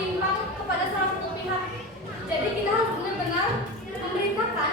timbang kepada salah satu pihak. Jadi kita harus benar-benar memberitakan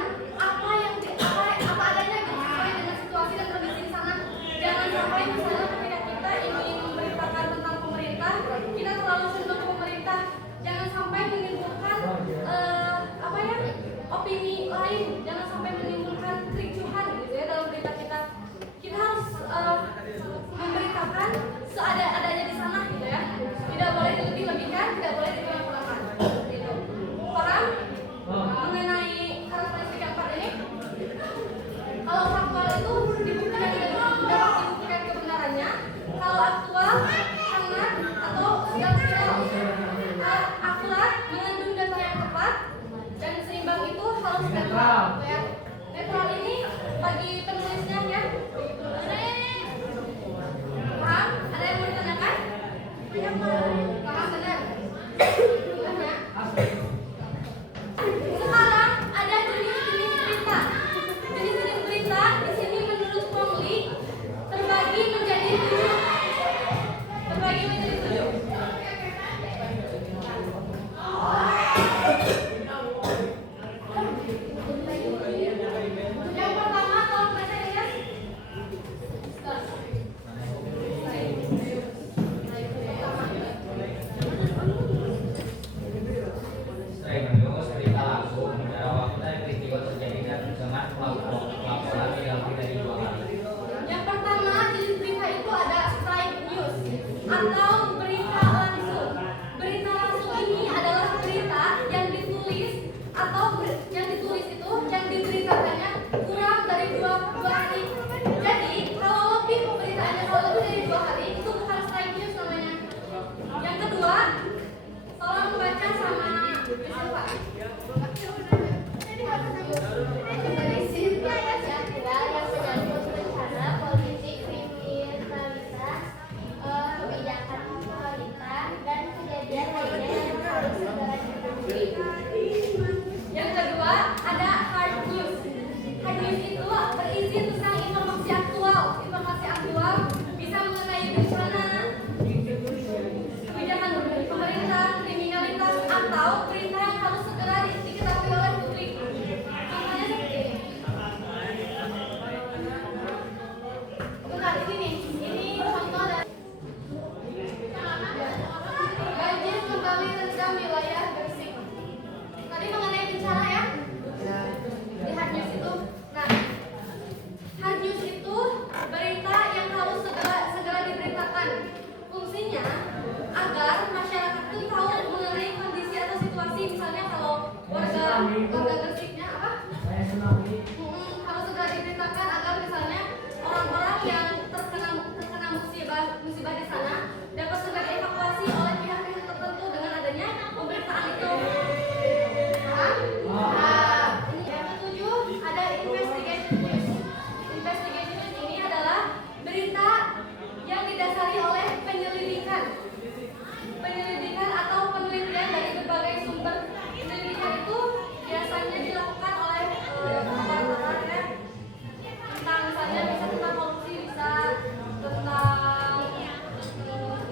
harus netral. Ya. Netral ini bagi penulisnya ya. Paham? Ada yang mau ditanyakan? Paham benar? Sekarang ada jenis-jenis berita. Jenis-jenis berita di sini menurut Pongli terbagi menjadi 7. Terbagi menjadi 7. Yang pertama kalau baca ya. Menulis berita langsung pada waktu dan peristiwa terjadi dengan pelaporan tidak lebih dari 2 kali. Yang pertama jenis berita itu ada straight news atau berita langsung. Berita langsung ini adalah berita yang ditulis atau yang ditulis itu yang diberitakannya kurang dari 2 hari. Jadi kalau lebih pemberitaannya kalau lebih dari 2 hari itu bukan straight news namanya. Yang kedua, tolong baca sama siapa? Berisi jadwal yang menyangkut rencana politik, kriminalitas, kebijakan pemerintah, dan kejadian lainnya yang harus segera diketahui. Yang kedua ada hard news. Hard news itu berisi tentang informasi aktual. Informasi aktual bisa mengenai bencana, kebijakan pemerintah, kriminalitas, atau berita yang harus segera diketahui oleh publik. Contohnya seperti ini. Bentar, di sini. Ini contoh dari banjir kembali terendam wilayah Gresik. Tadi mengenai bencana ya? Di hard news itu. Nah, hard news itu berita yang harus segera diberitakan. Fungsinya agar masyarakat itu tahu mengenai kondisi atau situasi, misalnya kalau warga Gresiknya apa? Harus segera diberitakan agar misalnya orang-orang yang terkena musibah di sana dapat segera dievakuasi oleh pihak-pihak tertentu dengan adanya pemberitaan itu. Paham? Yang ketujuh ada investigation news. Investigation news ini adalah berita yang didasari oleh penyelidikan atau penelitian dari berbagai sumber. Penyelidikan itu biasanya dilakukan oleh pakar-pakar ya, tentang misalnya bisa tentang korupsi, bisa tentang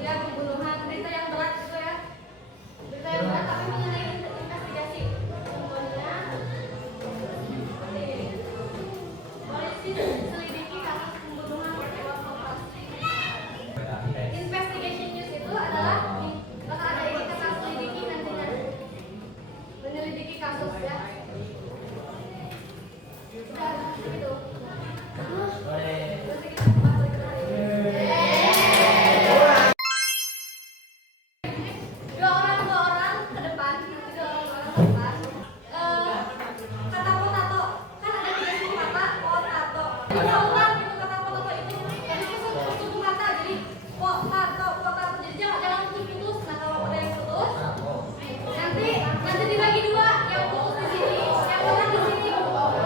ya pembunuhan, berita yang berat gitu ya, berita yang berat tapi mengenai investigasi. Contohnya seperti ini. Polisi selidiki kasus pembunuhan lewat operasi. Investigation news itu adalah bakal ada ini kata selidiki nantinya, menyelidiki kasus ya. Udah gitu. Terus kita masuk ke hari ini. Dua orang ke depan. Kata potato kan ada 3 suku kata potato. Jadi ulang gitu kata potato itu. Jadi itu suku kata jadi potato. Jadi jangan putus. Nah kalau ada yang putus, nanti dibagi 2, yang putus di sini, yang benar di sini. Potato.